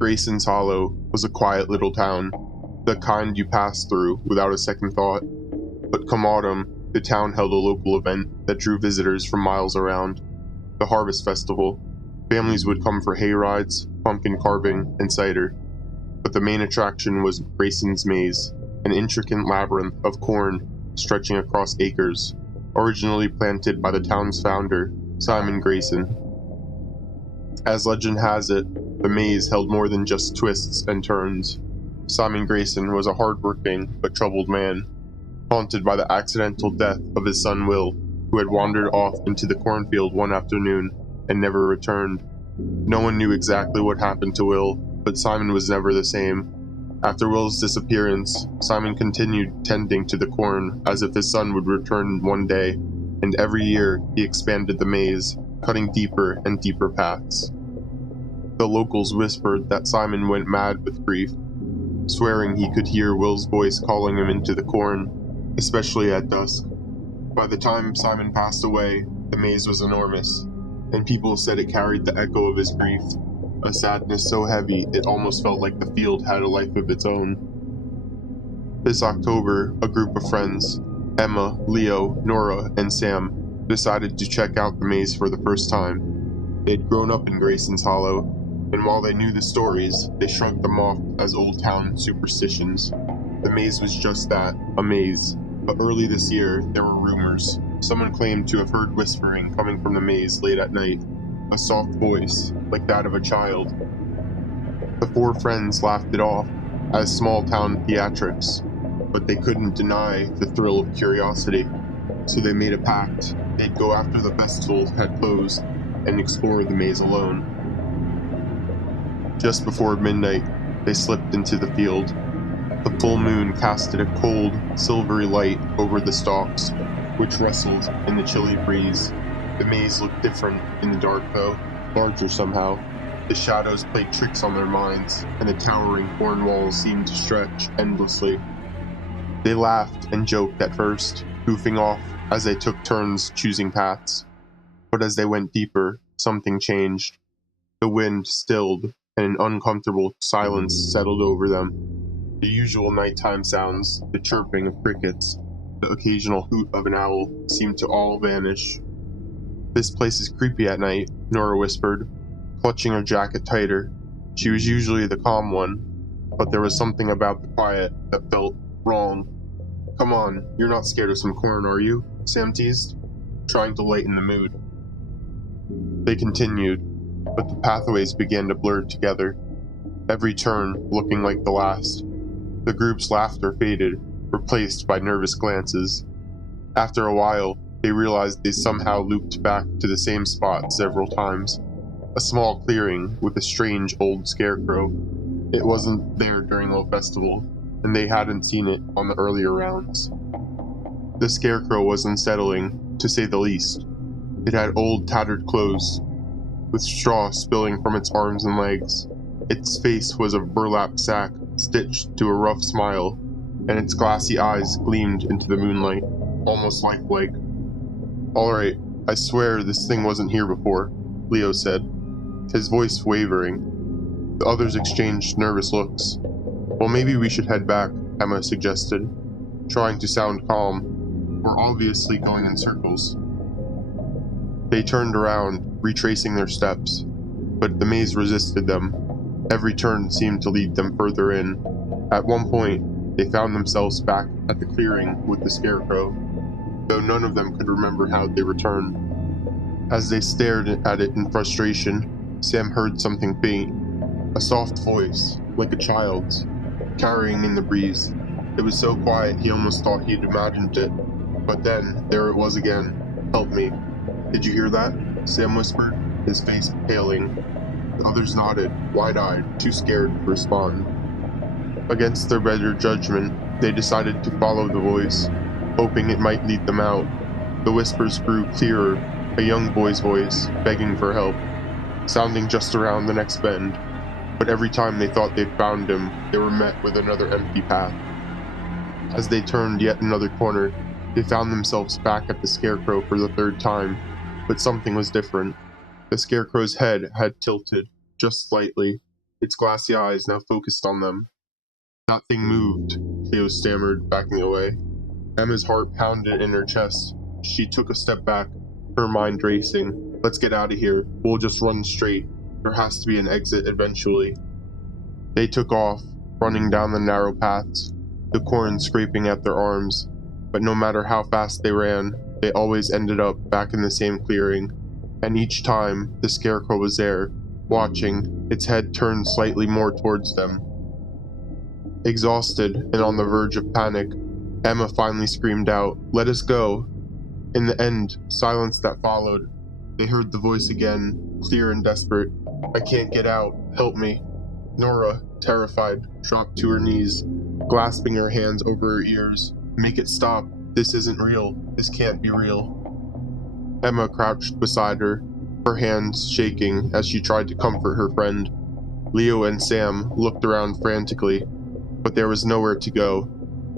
Grayson's Hollow was a quiet little town, the kind you pass through without a second thought. But come autumn, the town held a local event that drew visitors from miles around. The Harvest Festival. Families would come for hay rides, pumpkin carving, and cider. But the main attraction was Grayson's Maze, an intricate labyrinth of corn stretching across acres, originally planted by the town's founder, Simon Grayson. As legend has it, the maze held more than just twists and turns. Simon Grayson was a hard-working but troubled man, haunted by the accidental death of his son Will, who had wandered off into the cornfield one afternoon and never returned. No one knew exactly what happened to Will, but Simon was never the same. After Will's disappearance, Simon continued tending to the corn as if his son would return one day, and every year he expanded the maze, cutting deeper and deeper paths. The locals whispered that Simon went mad with grief, swearing he could hear Will's voice calling him into the corn, especially at dusk. By the time Simon passed away, the maze was enormous, and people said it carried the echo of his grief, a sadness so heavy it almost felt like the field had a life of its own. This October, a group of friends, Emma, Leo, Nora, and Sam, decided to check out the maze for the first time. They'd grown up in Grayson's Hollow, and while they knew the stories, they shrugged them off as old town superstitions. The maze was just that, a maze. But early this year, there were rumors. Someone claimed to have heard whispering coming from the maze late at night, a soft voice, like that of a child. The four friends laughed it off as small-town theatrics, but they couldn't deny the thrill of curiosity, so they made a pact. They'd go after the festival had closed and explore the maze alone. Just before midnight, they slipped into the field. The full moon casted a cold, silvery light over the stalks, which rustled in the chilly breeze. The maze looked different in the dark though, larger somehow. The shadows played tricks on their minds, and the towering corn walls seemed to stretch endlessly. They laughed and joked at first, goofing off as they took turns choosing paths. But as they went deeper, something changed. The wind stilled, and an uncomfortable silence settled over them. The usual nighttime sounds, the chirping of crickets, the occasional hoot of an owl, seemed to all vanish. "This place is creepy at night," Nora whispered, clutching her jacket tighter. She was usually the calm one, but there was something about the quiet that felt wrong. "Come on, you're not scared of some corn, are you?" Sam teased, trying to lighten the mood. They continued, but the pathways began to blur together, every turn looking like the last. The group's laughter faded, replaced by nervous glances. After a while, they realized they somehow looped back to the same spot several times, a small clearing with a strange old scarecrow. It wasn't there during the festival, and they hadn't seen it on the earlier rounds. The scarecrow was unsettling, to say the least. It had old tattered clothes, with straw spilling from its arms and legs. Its face was a burlap sack stitched to a rough smile, and its glassy eyes gleamed into the moonlight, almost lifelike. "All right, I swear this thing wasn't here before," Leo said, his voice wavering. The others exchanged nervous looks. "Well, maybe we should head back," Emma suggested, trying to sound calm. "We're obviously going in circles." They turned around, retracing their steps, but the maze resisted them. Every turn seemed to lead them further in. At one point, they found themselves back at the clearing with the scarecrow, though none of them could remember how they returned. As they stared at it in frustration, Sam heard something faint, a soft voice, like a child's, carrying in the breeze. It was so quiet he almost thought he'd imagined it, but then there it was again. "Help me." "Did you hear that?" Sam whispered, his face paling. The others nodded, wide-eyed, too scared to respond. Against their better judgment, they decided to follow the voice, hoping it might lead them out. The whispers grew clearer, a young boy's voice, begging for help, sounding just around the next bend. But every time they thought they'd found him, they were met with another empty path. As they turned yet another corner, they found themselves back at the scarecrow for the third time, but something was different. The scarecrow's head had tilted, just slightly, its glassy eyes now focused on them. That thing moved, Theo stammered, backing away. Emma's heart pounded in her chest. She took a step back, her mind racing. Let's get out of here. We'll just run straight. There has to be an exit eventually. They took off, running down the narrow paths, the corn scraping at their arms. But no matter how fast they ran, they always ended up back in the same clearing. And each time, the scarecrow was there, watching, its head turned slightly more towards them. Exhausted and on the verge of panic, Emma finally screamed out, "Let us go!" In the end, silence that followed. They heard the voice again, clear and desperate. "I can't get out. Help me." Nora, terrified, dropped to her knees, clasping her hands over her ears. "Make it stop. This isn't real. This can't be real." Emma crouched beside her, her hands shaking as she tried to comfort her friend. Leo and Sam looked around frantically, but there was nowhere to go,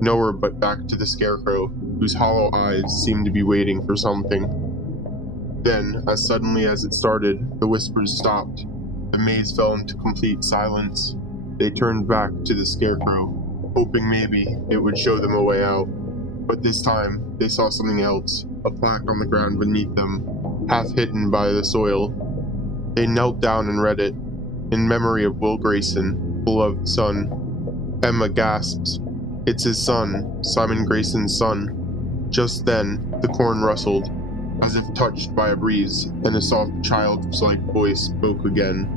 nowhere but back to the scarecrow, whose hollow eyes seemed to be waiting for something. Then, as suddenly as it started, the whispers stopped. The maze fell into complete silence. They turned back to the scarecrow, hoping maybe it would show them a way out. But this time, they saw something else, a plaque on the ground beneath them, half hidden by the soil. They knelt down and read it, "In memory of Will Grayson, beloved son." Emma gasps. It's his son, Simon Grayson's son. Just then, the corn rustled, as if touched by a breeze, and a soft childlike voice spoke again.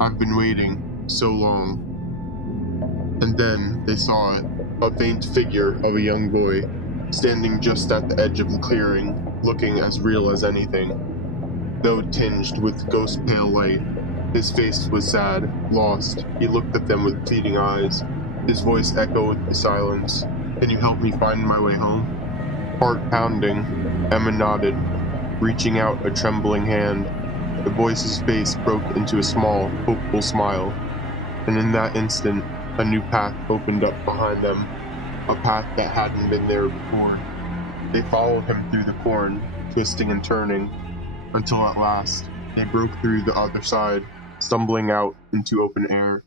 "I've been waiting so long." And then they saw it, a faint figure of a young boy, standing just at the edge of the clearing, looking as real as anything. Though tinged with ghost-pale light, his face was sad, lost. He looked at them with pleading eyes. His voice echoed the silence. "Can you help me find my way home?" Heart pounding, Emma nodded, reaching out a trembling hand. The voice's face broke into a small, hopeful smile, and in that instant, a new path opened up behind them, a path that hadn't been there before. They followed him through the corn, twisting and turning, until at last, they broke through the other side, stumbling out into open air.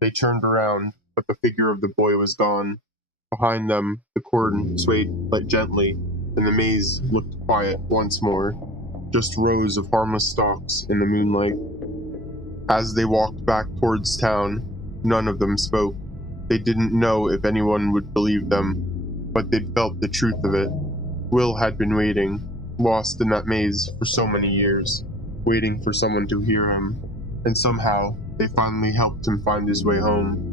They turned around, but the figure of the boy was gone. Behind them, the corn swayed but gently, and the maze looked quiet once more, just rows of harmless stalks in the moonlight. As they walked back towards town, none of them spoke. They didn't know if anyone would believe them, but they'd felt the truth of it. Will had been waiting, lost in that maze for so many years, waiting for someone to hear him, and somehow they finally helped him find his way home.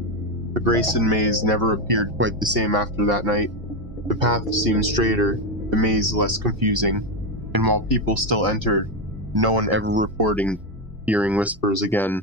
The Grayson Maze never appeared quite the same after that night. The path seemed straighter, the maze less confusing, and while people still entered, no one ever reporting hearing whispers again.